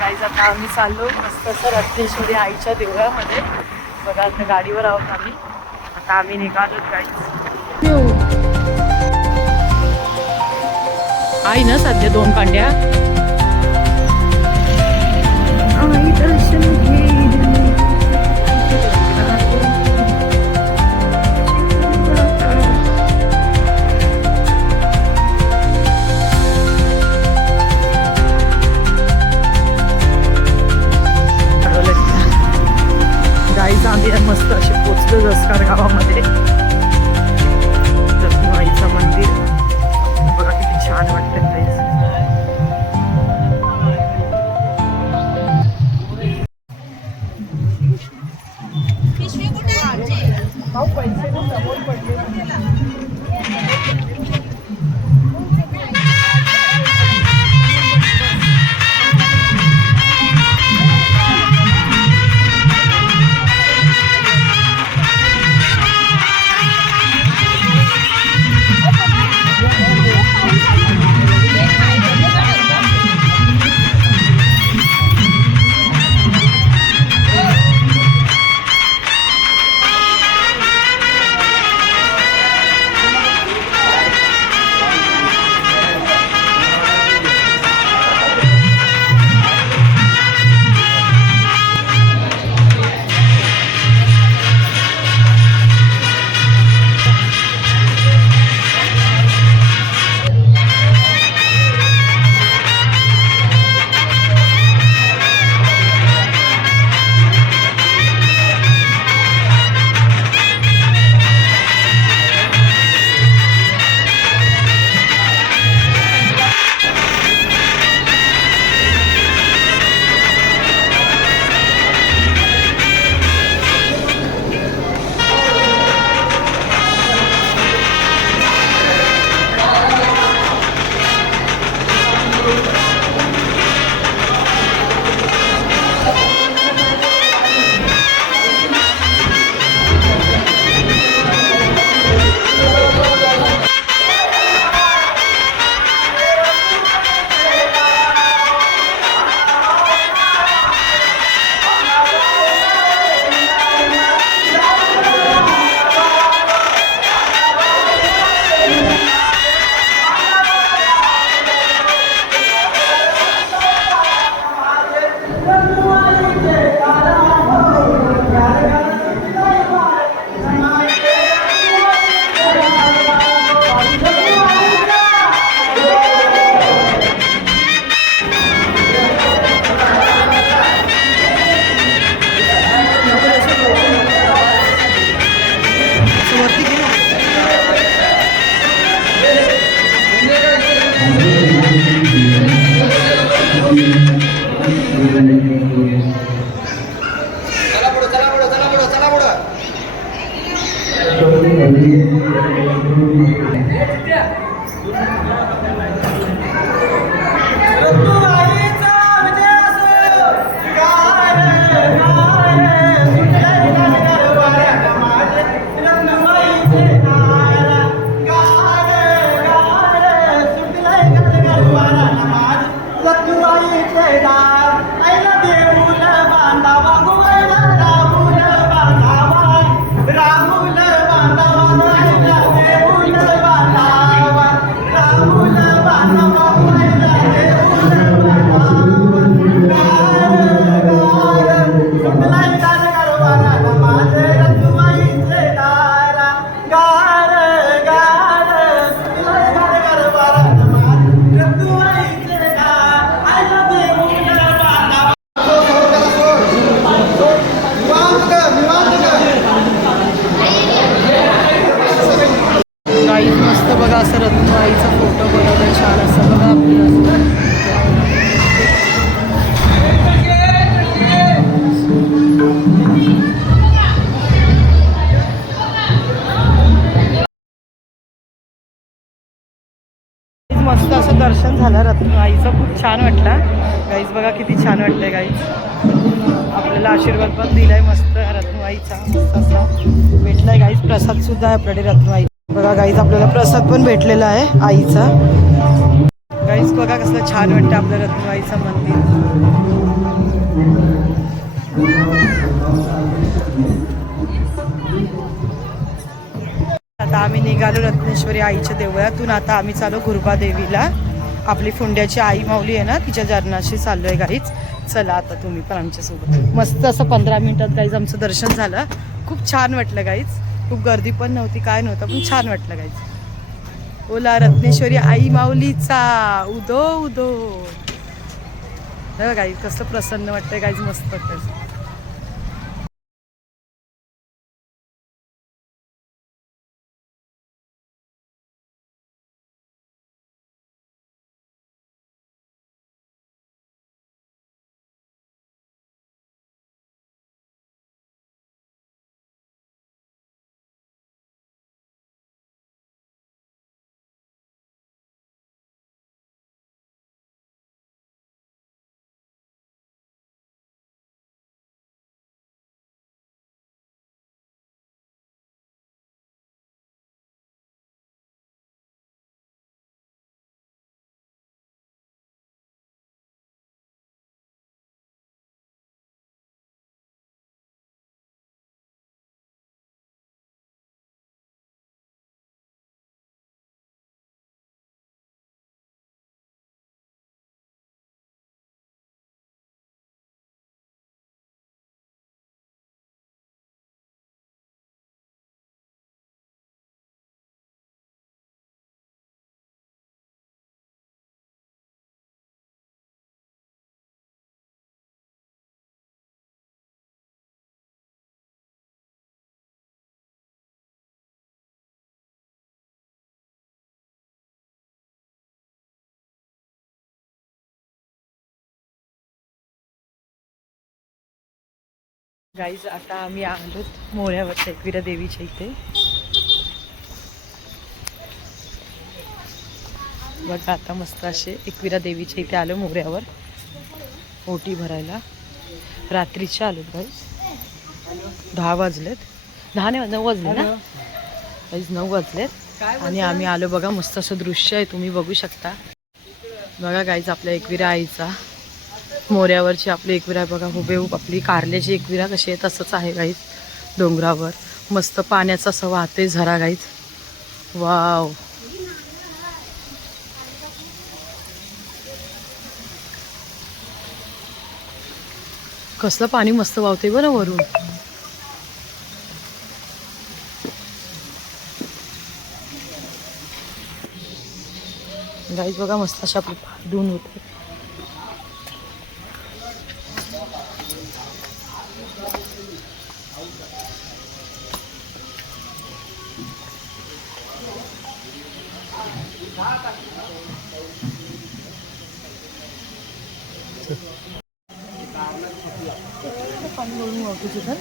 Guys आता आम्ही चाललो मस्त असं रत्नेश्वरी आईच्या देवळामध्ये. बघा आता गाडीवर आहोत आम्ही. आता आम्ही निघालो गाईज. आई ना सध्या 2 कांड्या आई दर्शन गाईज आम्ही मस्त असे पोचलो जसकार गावामध्ये. रत्नमाईचं मंदिर बघा किती छान वाटतं गाईज. पैसे समोर पडले. मस्त बघा असं रत्नमाईचा फोटो बघा छान असं बघा आपल्याला. मस्त असं दर्शन झालं रत्नमाईचं, खूप छान वाटलं गाईज. बघा किती छान वाटतंय गाईज. आपल्याला आशीर्वाद पण दिलाय मस्त रत्नमाईचा, मस्त असा भेटलाय गाईज. प्रसाद सुद्धा आहे आपल्याकडे रत्नमाई. बघा गाईज आपल्याला प्रसाद पण भेटलेला आहे आईचा. गाईज बघा कसलं छान वाटतं आपलं रत्नमाईचं मंदिर. रत्नेश्वरी आईच्या देवळातून आता आम्ही चालू घुरबा देवीला. आपली फुंड्याची आई माऊली आहे ना, तिच्या जरणाशी चाललो आहे गाईच. चला आता तुम्ही पण आमच्यासोबत. मस्त असं 15 मिनिटात गाईज आमचं दर्शन झालं. खूप छान वाटलं गाईज. खूप गर्दी पण नव्हती, काय नव्हतं, पण छान वाटलं गाईज. ओला रत्नेश्वरी आई माऊलीचा उदो उदो. गाईज कसं प्रसन्न वाटतंय गाईज, मस्त वाटतं. गाईज आता आम्ही आलो मोऱ्यावर एकविरा देवीच्या इथे. बघा आता मस्त असे एकविरा देवीच्या इथे आलो मोऱ्यावर ओटी भरायला. रात्रीच्या आलो गाईज. 10 वाजलेत. 9 वाजले ना गाईज, 9 वाजलेत आणि आम्ही आलो. बघा मस्त असं दृश्य आहे, तुम्ही बघू शकता. बघा गाईज आपल्या एकविरा आईचा मोऱ्यावरची आपली एकविरा बघा. हुबेहूब आपली कारल्याची एकविरा कशी आहे तसंच आहे गाईज. डोंगरावर मस्त पाण्याचा असं वाहते झरा गाईज. वाव, कसलं पाणी मस्त वाहते बरं वरून. गाईज बघा मस्त अशा आपली धुवून होते. पाणी भरून वाहतो तिथं.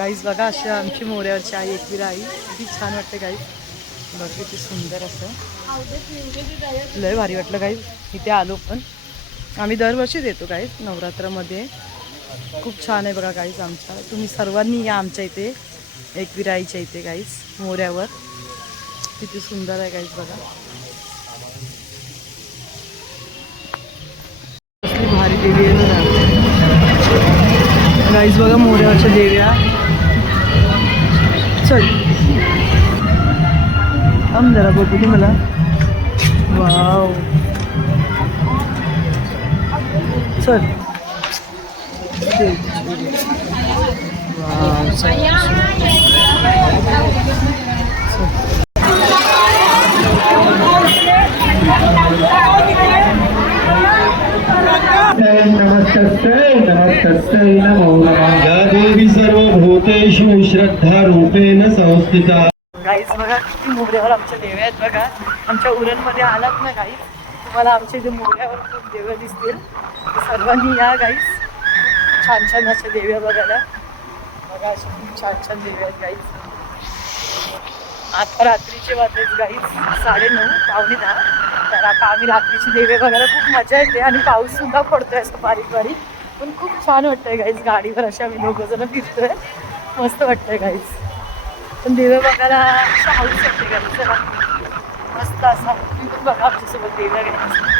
गाईज बघा अशी आमची मोऱ्यावरची आई एकविरा आई किती छान वाटते गाईज. बघ किती सुंदर असं लय भारी वाटलं गाईज. इथे आलो पण आम्ही दरवर्षीच येतो गाईज नवरात्रामध्ये. खूप छान आहे बघा गाईज आमच्या. तुम्ही सर्वांनी या आमच्या इथे एकविरा आईच्या इथे गाईज मोऱ्यावर. किती सुंदर आहे गाईज बघा. कसली भारी देवी आहे ना गाईज बघा मोऱ्यावरच्या देव्या. चल आम जरा बघू दे मला. वाव चल वाव नमस्तस्यै नमस्तस्यै नमो नमः. या देवी सर्वभूतेषु श्रद्धारूपेण संस्थिता. गाईज बघा किती मोऱ्यावर आमच्या देव्या आहेत बघा. आमच्या उरणमध्ये आलात ना गाईज तुम्हाला आमच्या इथे मोऱ्यावर खूप देव्या दिसतील. सर्वांनी या गाईज. छान छान अशा देव्या बघायला. बघा अशा खूप छान छान देव्या आहेत गाईज. आता रात्रीचे वाजलेत गाईज 9:30 पावणे 10. तर आता आम्ही रात्रीची देवी बघायला खूप मजा येते आणि पाऊस सुद्धा पडतोय असं बारीक बारीक. पण खूप छान वाटतंय गाईज. गाडीवर अशा आम्ही 2 जण फिरतोय. मस्त वाटतंय गाईज. पण देवी बघायला अशा हाऊस वाटते गाईज. चला मस्त असा बघा आमच्यासोबत देव्या गाईज.